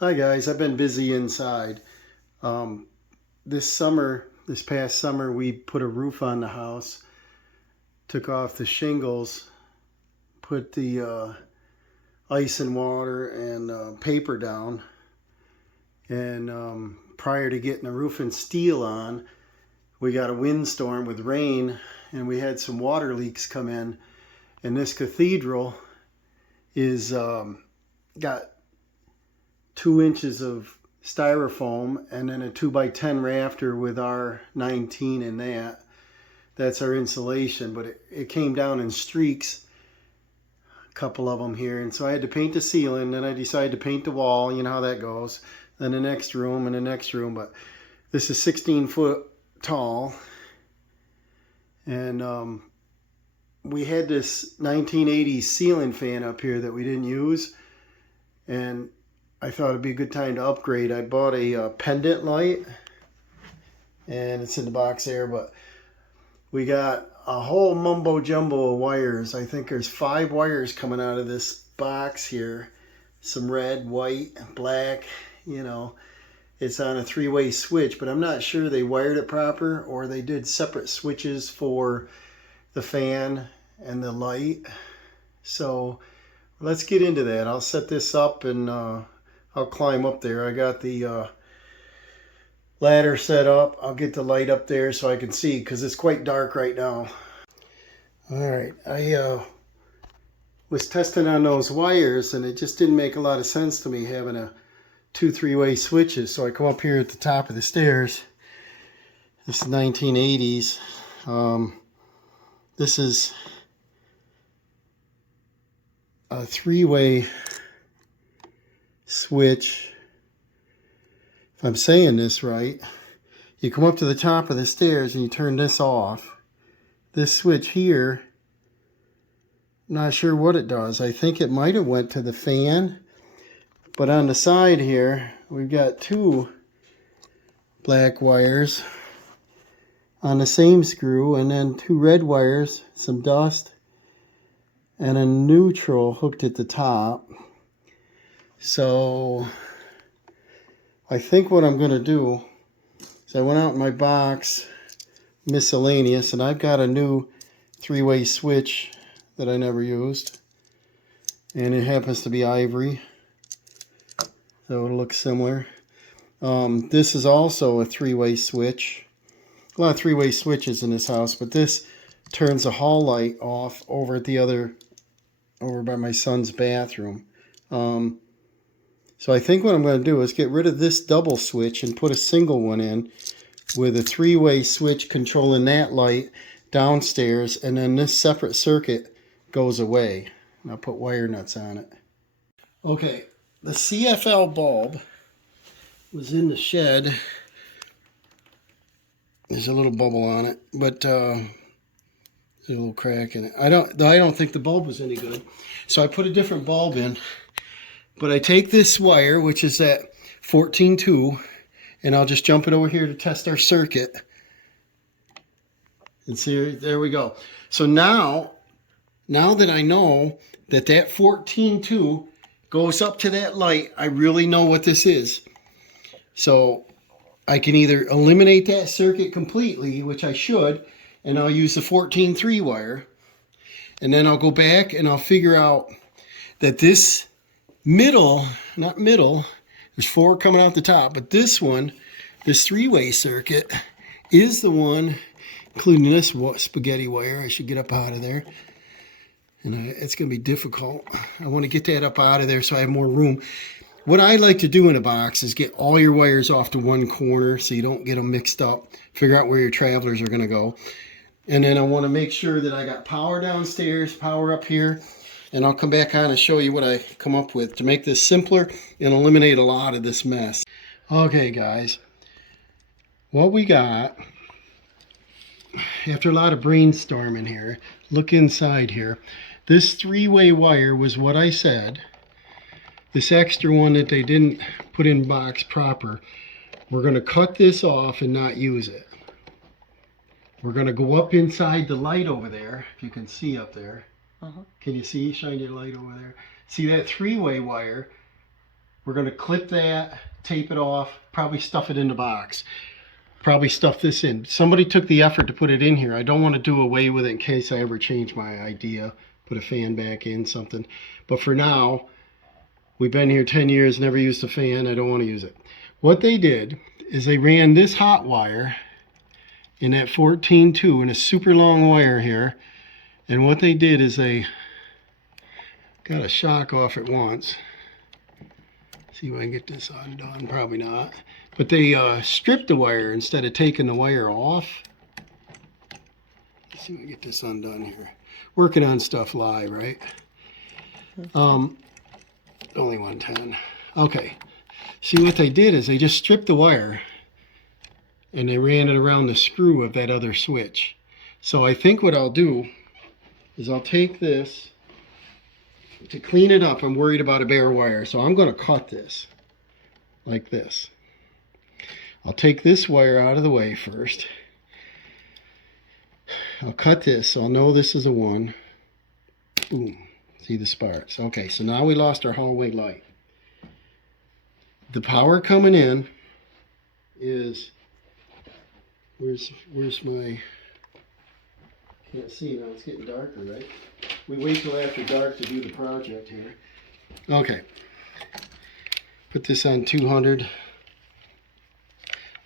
Hi guys, I've been busy inside. Um, this past summer, we put a roof on the house, took off the shingles, put the ice and water and paper down. And prior to getting the roof and steel on, we got a windstorm with rain and we had some water leaks come in. And this cathedral is got 2 inches of styrofoam and then a 2x10 rafter with our 19 in that. That's our insulation, but it came down in streaks, a couple of them here, and so I had to paint the ceiling. Then I decided to paint the wall. You know how that goes. Then the next room and the next room. But this is 16 foot tall, and we had this 1980s ceiling fan up here that we didn't use, and I thought it'd be a good time to upgrade. I bought a pendant light, and it's in the box there, but we got a whole mumbo jumbo of wires. I think there's 5 wires coming out of this box here. Some red, white, black, you know. It's on a 3-way switch, but I'm not sure they wired it proper or they did separate switches for the fan and the light. So let's get into that. I'll set this up and I'll climb up there. I got the ladder set up. I'll get the light up there so I can see because it's quite dark right now. All right, I was testing on those wires and it just didn't make a lot of sense to me having a 2-3-way switches. So I come up here at the top of the stairs. This is 1980s. This is a 3-way switch. If I'm saying this right, you come up to the top of the stairs and you turn this off. This switch here, I'm not sure what it does. I think it might have went to the fan, but on the side here we've got 2 black wires on the same screw and then 2 red wires, some dust, and a neutral hooked at the top. So I think what I'm going to do is I went out in my box, miscellaneous, and I've got a new 3-way switch that I never used. And it happens to be ivory, so it'll look similar. This is also a 3-way switch. A lot of 3-way switches in this house, but this turns the hall light off over at the other, over by my son's bathroom. So I think what I'm going to do is get rid of this double switch and put a single one in with a 3-way switch controlling that light downstairs, and then this separate circuit goes away. And I'll put wire nuts on it. Okay, the CFL bulb was in the shed. There's a little bubble on it, but there's a little crack in it. I don't think the bulb was any good, so I put a different bulb in. But I take this wire, which is that 14-2, and I'll just jump it over here to test our circuit. And see, there we go. So now that I know that that 14-2 goes up to that light, I really know what this is. So I can either eliminate that circuit completely, which I should, and I'll use the 14-3 wire. And then I'll go back and I'll figure out that this not middle, there's 4 coming out the top, but this one, this 3-way circuit, is the one, including this spaghetti wire. I should get up out of there. And it's going to be difficult. I want to get that up out of there so I have more room. What I like to do in a box is get all your wires off to one corner so you don't get them mixed up. Figure out where your travelers are going to go. And then I want to make sure that I got power downstairs, power up here. And I'll come back on and show you what I come up with to make this simpler and eliminate a lot of this mess. Okay, guys. What we got, after a lot of brainstorming here, look inside here. This 3-way wire was what I said. This extra one that they didn't put in box proper, we're going to cut this off and not use it. We're going to go up inside the light over there, if you can see up there. Can you see? Shine your light over there. See that 3-way wire? We're going to clip that, tape it off, probably stuff it in the box. Probably stuff this in. Somebody took the effort to put it in here. I don't want to do away with it in case I ever change my idea. Put a fan back in, something. But for now, we've been here 10 years, never used a fan. I don't want to use it. What they did is they ran this hot wire in that 14-2 in a super long wire here. And what they did is they got a shock off it once. See if I can get this undone. Probably not. But they stripped the wire instead of taking the wire off. Let's see if I can get this undone here. Working on stuff live, right? Only 110. Okay. See what they did is they just stripped the wire and they ran it around the screw of that other switch. So I think what I'll do is I'll take this to clean it up. I'm worried about a bare wire, so I'm going to cut this like this. I'll take this wire out of the way first. I'll cut this so I'll know this is a 1. Boom. See the sparks. Okay, so now we lost our hallway light. The power coming in is, where's my, can't see now, it's getting darker, right? We wait till after dark to do the project here. Okay. Put this on 200.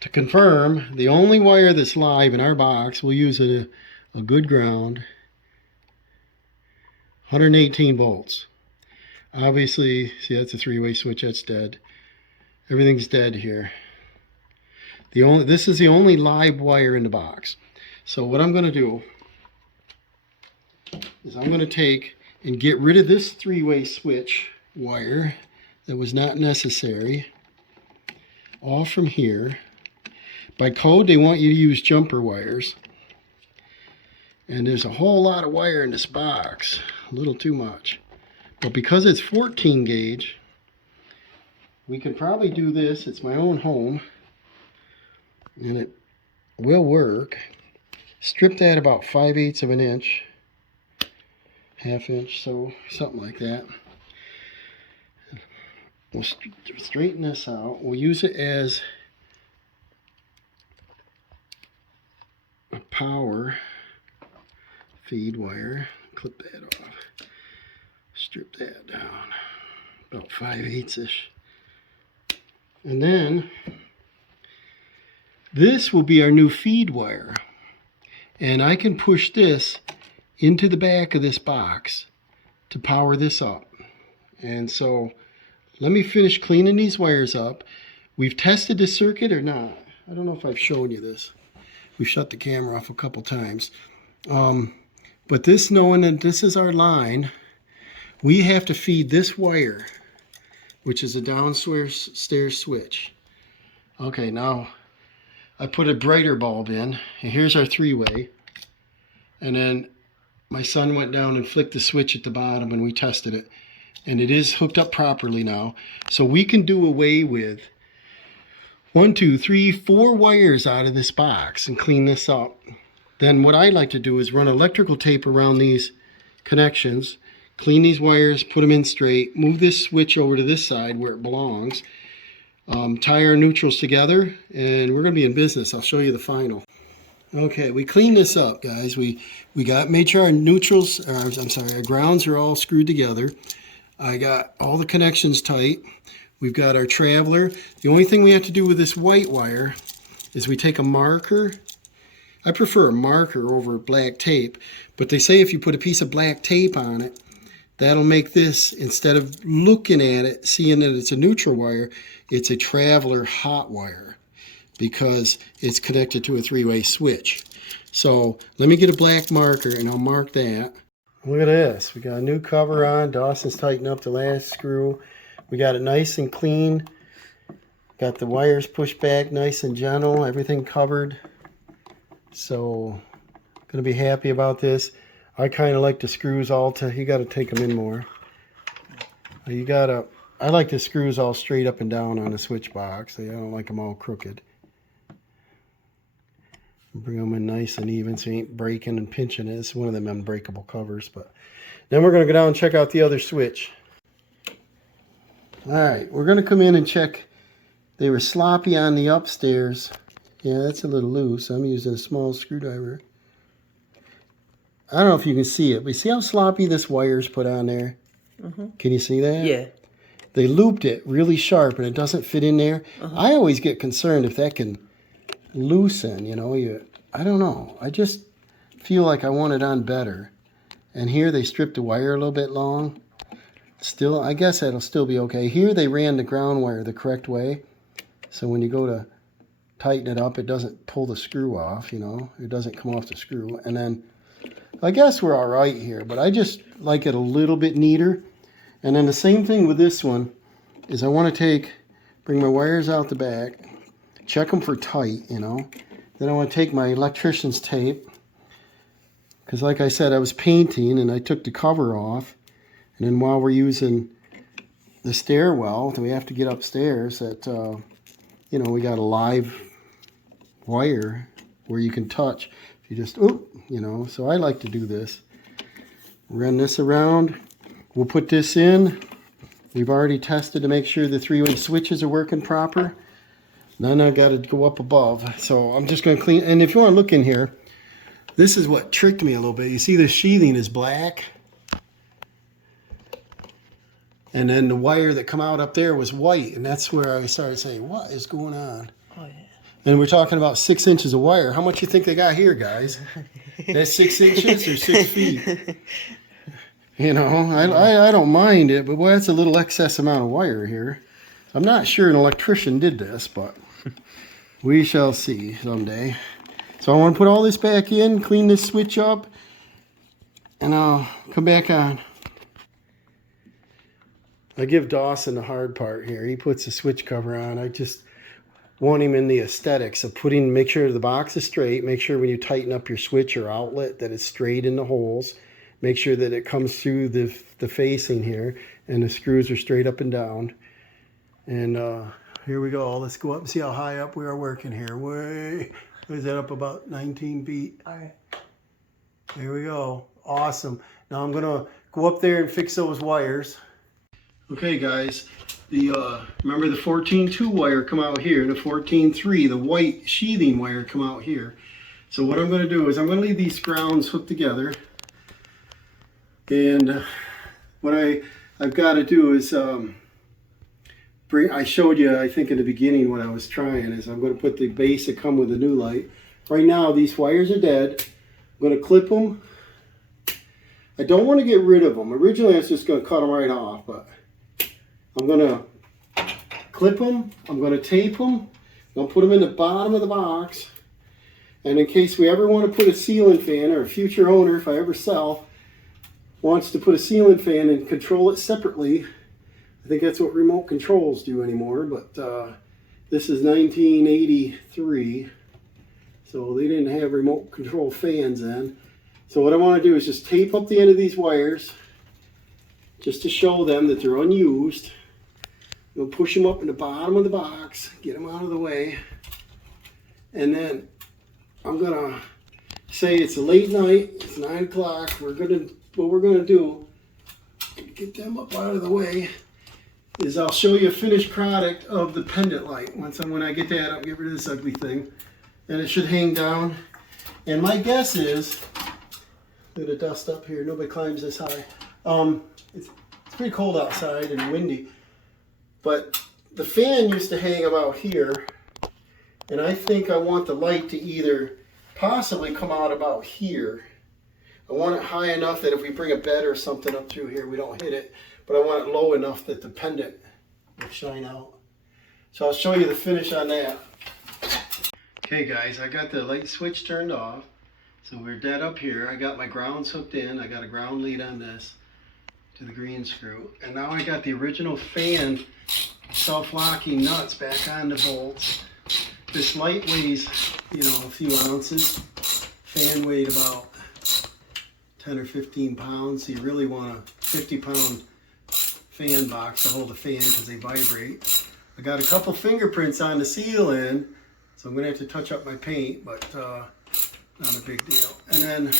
To confirm, the only wire that's live in our box, we'll use a good ground. 118 volts. Obviously, see that's a 3-way switch, that's dead. Everything's dead here. This is the only live wire in the box. So what I'm going to do is I'm going to take and get rid of this 3-way switch wire that was not necessary. All from here. By code, they want you to use jumper wires. And there's a whole lot of wire in this box. A little too much. But because it's 14 gauge, we can probably do this. It's my own home. And it will work. Strip that about 5/8 of an inch. Half inch, so something like that. We'll straighten this out. We'll use it as a power feed wire. Clip that off. Strip that down. About 5/8-ish. And then this will be our new feed wire. And I can push this into the back of this box to power this up. And so let me finish cleaning these wires up. We've tested the circuit or not. I don't know if I've shown you this. We've shut the camera off a couple times. But this, knowing that this is our line, we have to feed this wire, which is a downstairs switch. Okay, now I put a brighter bulb in, and here's our 3-way. And then my son went down and flicked the switch at the bottom and we tested it. And it is hooked up properly now. So we can do away with 1, 2, 3, 4 wires out of this box and clean this up. Then what I like to do is run electrical tape around these connections, clean these wires, put them in straight, move this switch over to this side where it belongs, tie our neutrals together, and we're going to be in business. I'll show you the final. Okay, we cleaned this up, guys. We made sure our neutrals, our grounds are all screwed together. I got all the connections tight. We've got our traveler. The only thing we have to do with this white wire is we take a marker. I prefer a marker over black tape, but they say if you put a piece of black tape on it, that'll make this, instead of looking at it, seeing that it's a neutral wire, it's a traveler hot wire, because it's connected to a 3-way switch. So let me get a black marker and I'll mark that. Look at this. We got a new cover on. Dawson's tightened up the last screw. We got it nice and clean. Got the wires pushed back nice and gentle. Everything covered. So going to be happy about this. I kind of like the screws all you got to take them in more. I like the screws all straight up and down on the switch box. I don't like them all crooked. Bring them in nice and even so you ain't breaking and pinching it. It's one of them unbreakable covers. But then we're going to go down and check out the other switch. All right, we're going to come in and check. They were sloppy on the upstairs. Yeah, that's a little loose. I'm using a small screwdriver. I don't know if you can see it, but see how sloppy this wire's put on there? Can you see that? Yeah. They looped it really sharp and it doesn't fit in there. I always get concerned if that can loosen, you know. I don't know. I just feel like I want it on better. And here they stripped the wire a little bit long. Still, I guess that'll still be okay. Here they ran the ground wire the correct way. So when you go to tighten it up, it doesn't pull the screw off, you know. It doesn't come off the screw. And then I guess we're all right here, but I just like it a little bit neater. And then the same thing with this one is I want to bring my wires out the back, check them for tight, you know. Then I want to take my electrician's tape, because like I said, I was painting and I took the cover off. And then while we're using the stairwell, we have to get upstairs, that, you know, we got a live wire where you can touch. If you just, you know, so I like to do this. Run this around. We'll put this in. We've already tested to make sure the three-way switches are working proper. Then I got to go up above. So I'm just going to clean. And if you want to look in here, this is what tricked me a little bit. You see the sheathing is black. And then the wire that come out up there was white. And that's where I started saying, what is going on? Oh, yeah. And we're talking about 6 inches of wire. How much you think they got here, guys? That's 6 inches or 6 feet? You know, I don't mind it, but boy, that's a little excess amount of wire here. I'm not sure an electrician did this, but we shall see someday. So I want to put all this back in, clean this switch up, and I'll come back on. I give Dawson the hard part here. He puts the switch cover on. I just want him in the aesthetics of make sure the box is straight, make sure when you tighten up your switch or outlet that it's straight in the holes, make sure that it comes through the facing here and the screws are straight up and down. And here we go. Let's go up and see how high up we are working here. Is that up about 19 feet? All right. Here we go. Awesome. Now I'm going to go up there and fix those wires. Okay, guys. Remember the 14.2 wire come out here, and the 14.3, the white sheathing wire come out here. So what I'm going to do is I'm going to leave these grounds hooked together. And what I've got to do is I showed you, I think in the beginning when I was trying, is I'm going to put the base that come with the new light. Right now these wires are dead. I'm going to clip them. I don't want to get rid of them. Originally I was just going to cut them right off, but I'm going to clip them. I'm going to tape them. I'm going to put them in the bottom of the box. And in case we ever want to put a ceiling fan, or a future owner, if I ever sell, wants to put a ceiling fan and control it separately. I think that's what remote controls do anymore, but this is 1983, so they didn't have remote control fans then. So what I want to do is just tape up the end of these wires, just to show them that they're unused. We'll push them up in the bottom of the box, get them out of the way, and then I'm gonna say it's a late night, it's 9 o'clock, what we're gonna do, get them up out of the way, is I'll show you a finished product of the pendant light. When I get that, I'll get rid of this ugly thing. And it should hang down. And my guess is, look at the dust up here, nobody climbs this high. It's pretty cold outside and windy. But the fan used to hang about here. And I think I want the light to either possibly come out about here. I want it high enough that if we bring a bed or something up through here, we don't hit it. But I want it low enough that the pendant will shine out. So I'll show you the finish on that. Okay guys, I got the light switch turned off. So we're dead up here. I got my grounds hooked in. I got a ground lead on this to the green screw. And now I got the original fan self-locking nuts back on the bolts. This light weighs, a few ounces. Fan weighed about 10 or 15 pounds. So you really want a 50-pound fan box to hold the fan because they vibrate. I got a couple fingerprints on the ceiling, so I'm going to have to touch up my paint, but not a big deal. And then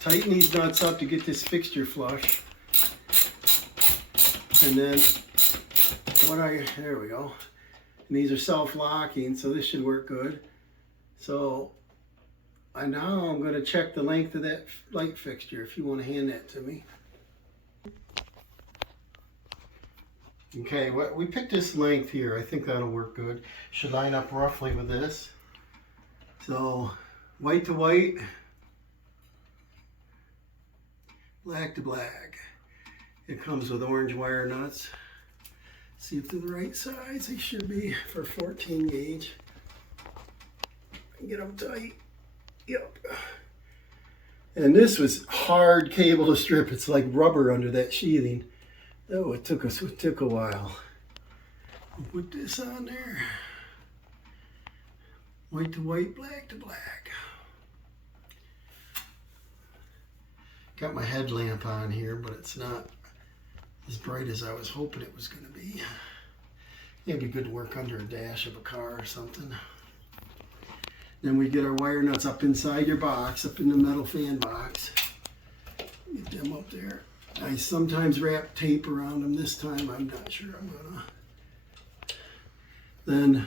tighten these nuts up to get this fixture flush. And then there we go. And these are self-locking, so this should work good. So now I'm going to check the length of that light fixture if you want to hand that to me. Okay, we picked this length here. I think that'll work good. Should line up roughly with this. So white to white, black to black. It comes with orange wire nuts. See if they're the right size. They should be for 14 gauge. Get them tight. Yep. And this was hard cable to strip. It's like rubber under that sheathing. Oh, it took a while. We'll put this on there. White to white, black to black. Got my headlamp on here, but it's not as bright as I was hoping it was going to be. It'd be good to work under a dash of a car or something. Then we get our wire nuts up inside your box, up in the metal fan box. Get them up there. I sometimes wrap tape around them. This time I'm not sure I'm gonna. Then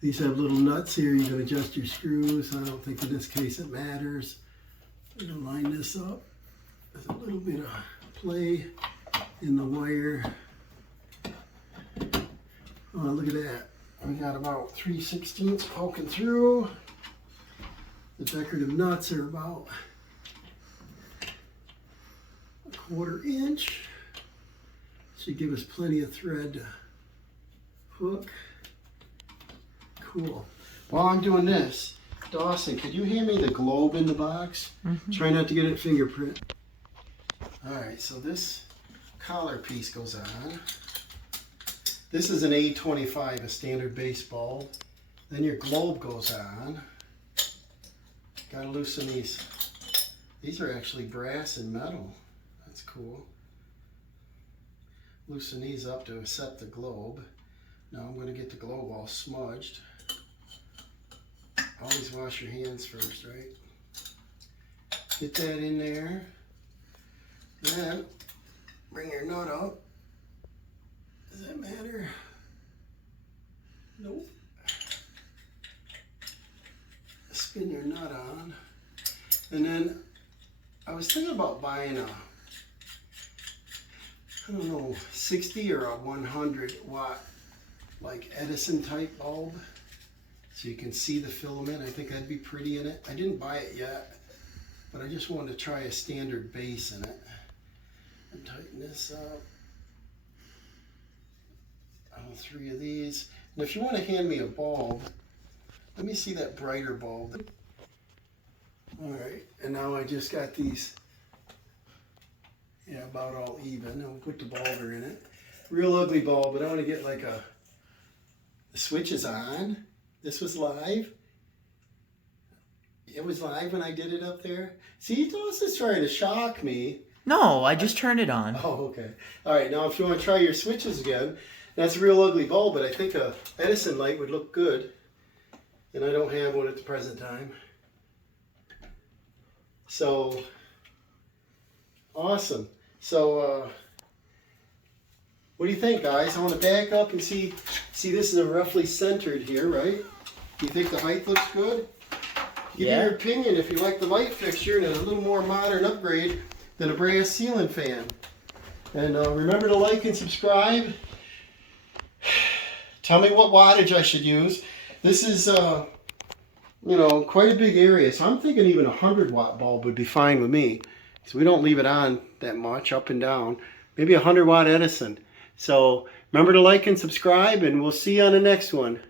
these have little nuts here. You can adjust your screws. I don't think in this case it matters. I'm gonna line this up. There's a little bit of play in the wire. Oh, look at that. We got about 3/16 poking through. The decorative nuts are about 1/4 inch. Should give us plenty of thread to hook. Cool. While I'm doing this, Dawson, could you hand me the globe in the box? Mm-hmm. Try not to get it fingerprint. Alright, so this collar piece goes on. This is an A25, a standard base bulb. Then your globe goes on. Gotta loosen these. These are actually brass and metal. That's cool. Loosen these up to set the globe. Now I'm going to get the globe all smudged. Always wash your hands first, right? Get that in there. Then bring your nut up. Does that matter? Nope. Spin your nut on. And then I was thinking about buying a, I don't know, 60 or a 100 watt, like Edison type bulb. So you can see the filament. I think that'd be pretty in it. I didn't buy it yet, but I just wanted to try a standard base in it. And tighten this up. All 3 of these. And if you want to hand me a bulb, let me see that brighter bulb. Alright, and now I just got these, yeah, about all even. I'll put the bulber in it. Real ugly bulb, but I want to get like a, the switch is on. This was live. It was live when I did it up there. See, Dawson's trying to shock me. No, I just turned it on. Oh, okay. Alright, now if you want to try your switches again, that's a real ugly bulb, but I think a Edison light would look good. And I don't have one at the present time. So, awesome. So, what do you think, guys? I want to back up and see this is roughly centered here, right? Do you think the height looks good? Give me your opinion if you like the light fixture and a little more modern upgrade than a brass ceiling fan. And remember to like and subscribe. Tell me what wattage I should use. This is, you know, quite a big area. So I'm thinking even a 100 watt bulb would be fine with me. So we don't leave it on that much, up and down. Maybe a 100 watt Edison. So remember to like and subscribe, and we'll see you on the next one.